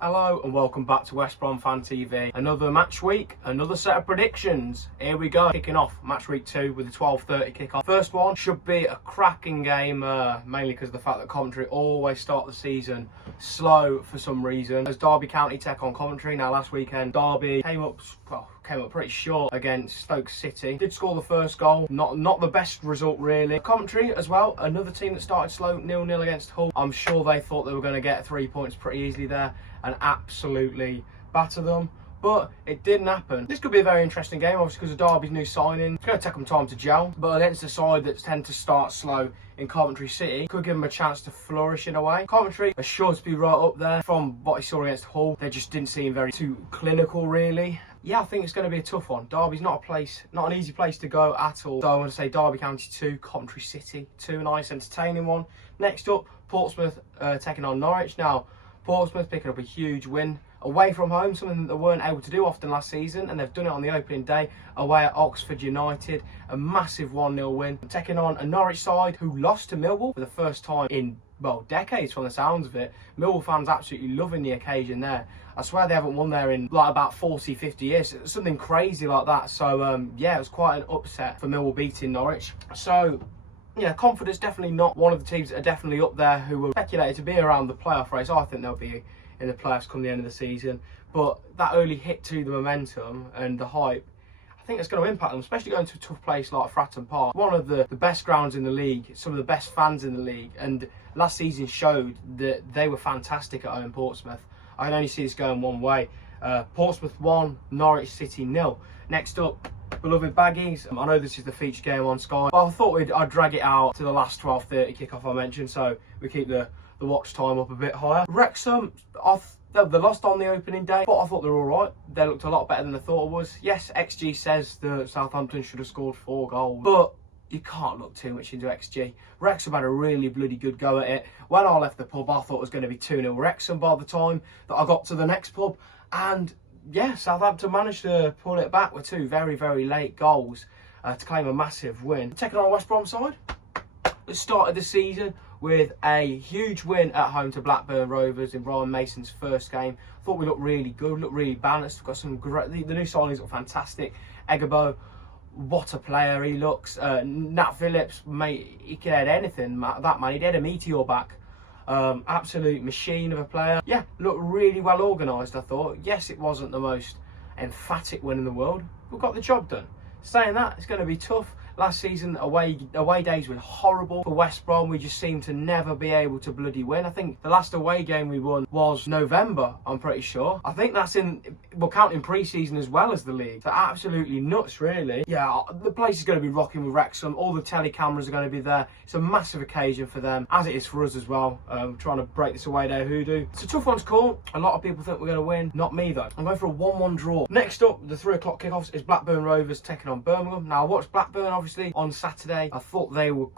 Hello and welcome back to West Brom Fan TV. Another match week, another set of predictions. Here we go, kicking off match week 2 with a 12:30 kickoff. First one should be a cracking game, mainly because of the fact that Coventry always start the season slow for some reason. As Derby County take on Coventry. Now last weekend, Derby came up pretty short against Stoke City. Did score the first goal, not the best result really. Coventry as well, another team that started slow, 0-0 against Hull. I'm sure they thought they were going to get 3 points pretty easily there and absolutely batter them, but it didn't happen. This could be a very interesting game, obviously because of Derby's new signing. It's going to take them time to gel, but against a side that tend to start slow in Coventry City, could give them a chance to flourish in a way. Coventry are sure to be right up there. From what I saw against Hull, they just didn't seem too clinical really. Yeah, I think it's going to be a tough one. Derby's not an easy place to go at all. So I want to say Derby County 2, Coventry City 2, nice entertaining one. Next up, Portsmouth taking on Norwich. Now, Portsmouth picking up a huge win away from home, something that they weren't able to do often last season, and they've done it on the opening day away at Oxford United. A massive 1-0 win. Taking on a Norwich side who lost to Millwall for the first time in, well, decades from the sounds of it. Millwall fans absolutely loving the occasion there. I swear they haven't won there in like about 40, 50 years. Something crazy like that. So, yeah, it was quite an upset for Millwall beating Norwich. So, yeah, confidence definitely not one of the teams that are definitely up there who were speculated to be around the playoff race. I think they'll be in the playoffs come the end of the season. But that early hit to the momentum and the hype, I think it's going to impact them, especially going to a tough place like Fratton Park. One of the best grounds in the league, some of the best fans in the league. And last season showed that they were fantastic at home, Portsmouth. I can only see this going one way. Portsmouth 1, Norwich City 0. Next up, beloved Baggies. I know this is the feature game on Sky, but I thought I'd drag it out to the last 12:30 kickoff I mentioned, so we keep the watch time up a bit higher. Wrexham, they lost on the opening day, but I thought they were alright. They looked a lot better than I thought it was. Yes, XG says that Southampton should have scored 4 goals, but you can't look too much into XG. Wrexham had a really bloody good go at it. When I left the pub, I thought it was going to be 2-0 Wrexham by the time that I got to the next pub, and yeah, Southampton managed to pull it back with 2 very, very late goals to claim a massive win. Taking on a West Brom side, it started the season with a huge win at home to Blackburn Rovers in Ryan Mason's first game. I thought we looked really good, looked really balanced. We've got some great, the new signings look fantastic. Eggerbo, what a player he looks. Nat Phillips, mate, he could add anything, that man. He'd had a meteor back. Absolute machine of a player. Yeah, looked really well organised, I thought. Yes, it wasn't the most emphatic win in the world, but got the job done. Saying that, it's going to be tough. Last season, away days were horrible for West Brom. We just seemed to never be able to bloody win. I think the last away game we won was November, I'm pretty sure. I think that's we're counting pre-season as well as the league. So absolutely nuts, really. Yeah, the place is going to be rocking with Wrexham. All the telly cameras are going to be there. It's a massive occasion for them, as it is for us as well. Trying to break this away day hoodoo. It's a tough one to call. A lot of people think we're going to win. Not me, though. I'm going for a 1-1 draw. Next up, the 3 o'clock kickoffs is Blackburn Rovers taking on Birmingham. Now, I watched Blackburn, obviously, on Saturday. I thought they were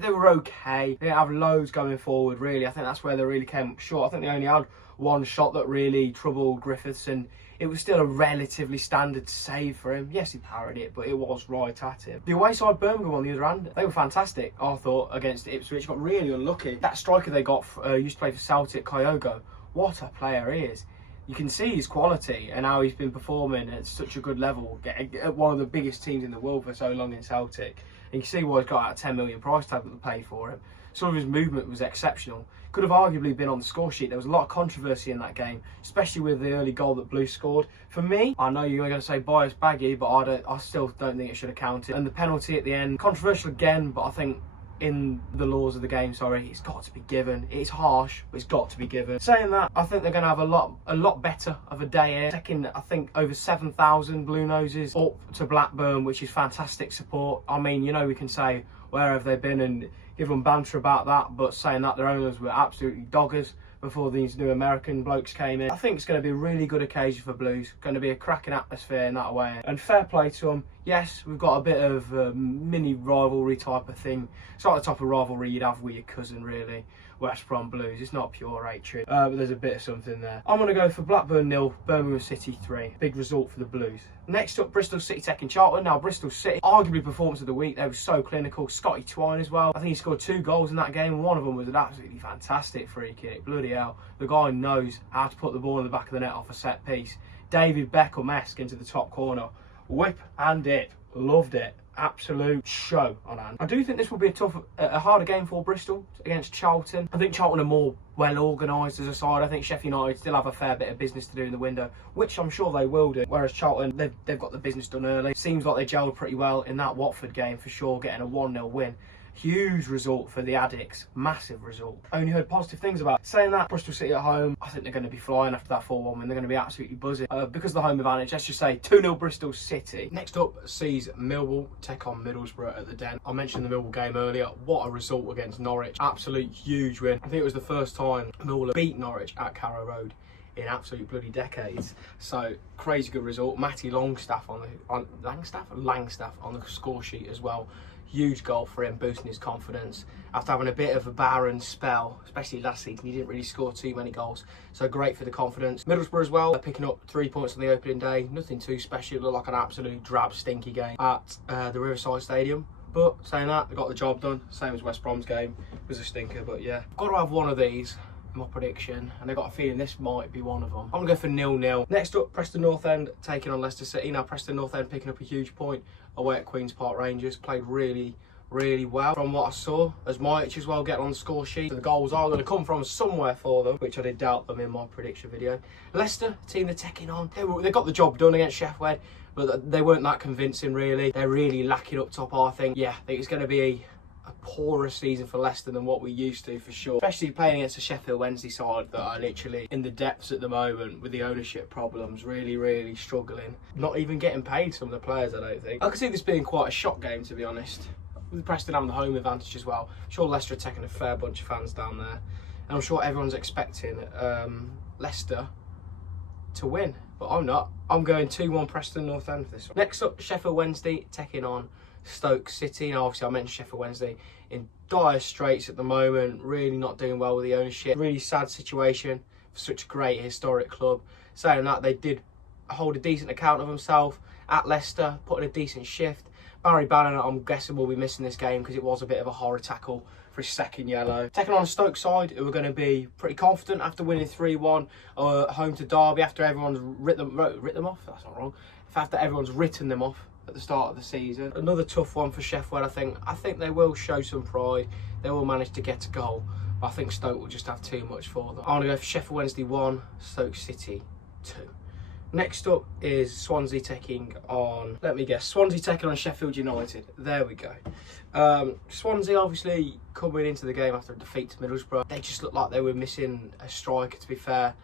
they were okay. They didn't have loads going forward, really. I think that's where they really came up short. I think they only had one shot that really troubled Griffiths, and it was still a relatively standard save for him. Yes, he parried it, but it was right at him. The away side, Birmingham, on the other hand, they were fantastic, I thought, against Ipswich. Got really unlucky. That striker they got used to play for Celtic, Kyogo. What a player he is. You can see his quality and how he's been performing at such a good level, at one of the biggest teams in the world for so long in Celtic. And you can see why he's got that 10 million price tag that they paid for him. Some of his movement was exceptional. Could have arguably been on the score sheet. There was a lot of controversy in that game, especially with the early goal that Blue scored. For me, I know you're going to say bias baggy, but I still don't think it should have counted. And the penalty at the end, controversial again, but I think in the laws of the game, it's got to be given. It's harsh, but it's got to be given. Saying that, I think they're going to have a lot better of a day here. Taking, I think, over 7,000 Blue Noses up to Blackburn, which is fantastic support. I mean, you know, we can say where have they been and give them banter about that, but saying that, their owners were absolutely doggers before these new American blokes came in. I think it's going to be a really good occasion for Blues. Going to be a cracking atmosphere in that way. And fair play to them. Yes, we've got a bit of mini rivalry type of thing. It's like the type of rivalry you'd have with your cousin, really. West Brom Blues. It's not pure hatred, but there's a bit of something there. I'm going to go for Blackburn 0, Birmingham City 3. Big result for the Blues. Next up, Bristol City taking Charlton. Now, Bristol City, arguably performance of the week. They were so clinical. Scotty Twine as well. I think he scored 2 goals in that game, and one of them was an absolutely fantastic free kick. Bloody hell. The guy knows how to put the ball in the back of the net off a set piece. David Beckham-esque into the top corner. Whip and dip. Loved it. Absolute show on hand. I do think this will be a harder game for Bristol against Charlton. I think Charlton are more well organised as a side. I think Sheff United still have a fair bit of business to do in the window, which I'm sure they will do. Whereas Charlton, they've got the business done early. Seems like they gelled pretty well in that Watford game for sure, getting a 1-0 win. Huge result for the Addicts. Massive result. Only heard positive things about it. Saying that, Bristol City at home, I think they're going to be flying after that 4-1 win. They're going to be absolutely buzzing. Because of the home advantage, let's just say 2-0 Bristol City. Next up sees Millwall take on Middlesbrough at the Den. I mentioned the Millwall game earlier. What a result against Norwich. Absolute huge win. I think it was the first time Millwall beat Norwich at Carrow Road in absolute bloody decades. So crazy good result. Matty Langstaff on the score sheet as well. Huge goal for him, boosting his confidence after having a bit of a barren spell, especially last season. He didn't really score too many goals, so great for the confidence. Middlesbrough as well, picking up 3 points on the opening day. Nothing too special. It looked like an absolute drab, stinky game at the Riverside Stadium. But saying that, they got the job done. Same as West Brom's game. It was a stinker, but yeah. Got to have one of these in my prediction, and I got a feeling this might be one of them. I'm going to go for 0-0. Next up, Preston North End taking on Leicester City. Now, Preston North End picking up a huge point away at Queen's Park Rangers. Played really well from what I saw, as might as well get on the score sheet. So the goals are going to come from somewhere for them, which I did doubt them in my prediction video. Leicester, team they're taking on, they got the job done against Sheff, but they weren't that convincing really. They're really lacking up top, I think. Yeah, I think it's going to be a poorer season for Leicester than what we used to, for sure. Especially playing against a Sheffield Wednesday side that are literally in the depths at the moment with the ownership problems, really struggling. Not even getting paid, some of the players, I don't think. I could see this being quite a shock game, to be honest. With Preston having the home advantage as well. I'm sure Leicester are taking a fair bunch of fans down there. And I'm sure everyone's expecting Leicester to win. But I'm not. I'm going 2-1 Preston North End for this one. Next up, Sheffield Wednesday taking on Stoke City. Now, obviously, I mentioned Sheffield Wednesday in dire straits at the moment. Really not doing well with the ownership. Really sad situation for such a great historic club. Saying that, they did hold a decent account of themselves at Leicester, put in a decent shift. Barry Bannon, I'm guessing, will be missing this game because it was a bit of a horror tackle for his second yellow. Taking on a Stoke side who are going to be pretty confident after winning 3-1 home to Derby after everyone's written them off. That's not wrong. After everyone's written them off at the start of the season. Another tough one for Sheffield. I think they will show some pride. They will manage to get a goal. But I think Stoke will just have too much for them. I'm going to go for Sheffield Wednesday 1, Stoke City 2. Next up is Swansea taking on, Swansea taking on Sheffield United. There we go. Swansea obviously coming into the game after a defeat to Middlesbrough. They just looked like they were missing a striker, to be fair.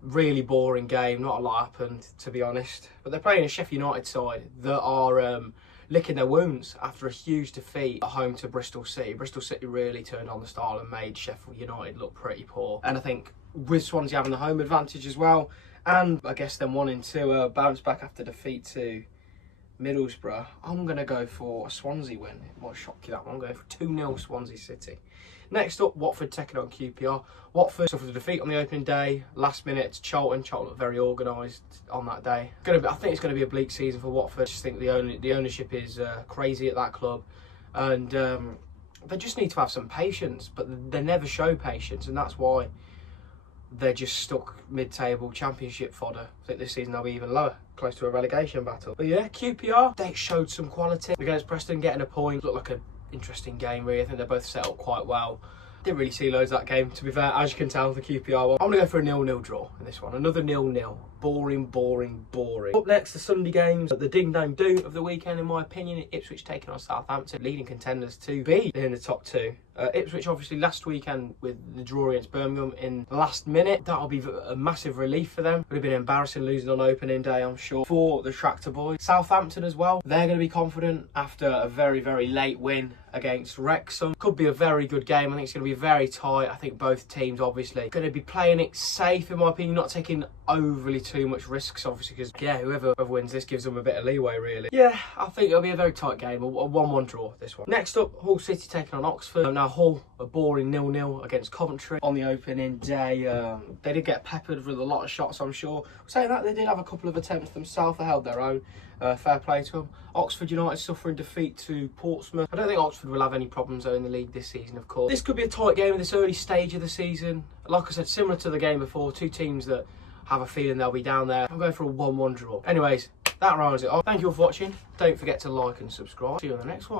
Really boring game, not a lot happened, to be honest. But they're playing a Sheffield United side that are licking their wounds after a huge defeat at home to Bristol City. Bristol City really turned on the style and made Sheffield United look pretty poor. And I think with Swansea having the home advantage as well, and I guess them wanting to bounce back after defeat to Middlesbrough, I'm going to go for a Swansea win. It might shock you that one. I'm going for 2-0 Swansea City. Next up, Watford taking on QPR. Watford suffered a defeat on the opening day. Last minute to Charlton. Charlton looked very organised on that day. I think it's going to be a bleak season for Watford. I just think the ownership is crazy at that club. And they just need to have some patience. But they never show patience. And that's why they're just stuck mid-table Championship fodder. I think this season they'll be even lower, close to a relegation battle. But yeah, QPR, they showed some quality against Preston, getting a point. Looked like an interesting game, really. I think they both set up quite well. Didn't really see loads of that game, to be fair, as you can tell, the QPR one. I'm going to go for a 0-0 draw in this one. Another 0-0. Boring. Up next, the Sunday games. The ding-dang do of the weekend, in my opinion. Ipswich taking on Southampton, leading contenders to be in the top 2. Ipswich, obviously, last weekend with the draw against Birmingham in the last minute. That'll be a massive relief for them. Would have been embarrassing losing on opening day, I'm sure, for the Tractor Boys. Southampton as well. They're going to be confident after a very late win against Wrexham. Could be a very good game. I think it's going to be very tight. I think both teams, obviously, going to be playing it safe, in my opinion, not taking overly too much risks, obviously, because whoever wins this gives them a bit of leeway, really. Yeah, I think it'll be a very tight game, a 1-1 draw, this one. Next up, Hull City taking on Oxford. Now, Hull a boring 0-0 against Coventry on the opening day. They did get peppered with a lot of shots, I'm sure. Saying that, they did have a couple of attempts themselves. They held their own. Fair play to them. Oxford United suffering defeat to Portsmouth. I don't think Oxford will have any problems though in the league this season, of course. This could be a tight game in this early stage of the season. Like I said, similar to the game before, two teams that have a feeling they'll be down there. I'm going for a 1-1 draw. Anyways, that rounds it off. Thank you all for watching. Don't forget to like and subscribe. See you on the next one.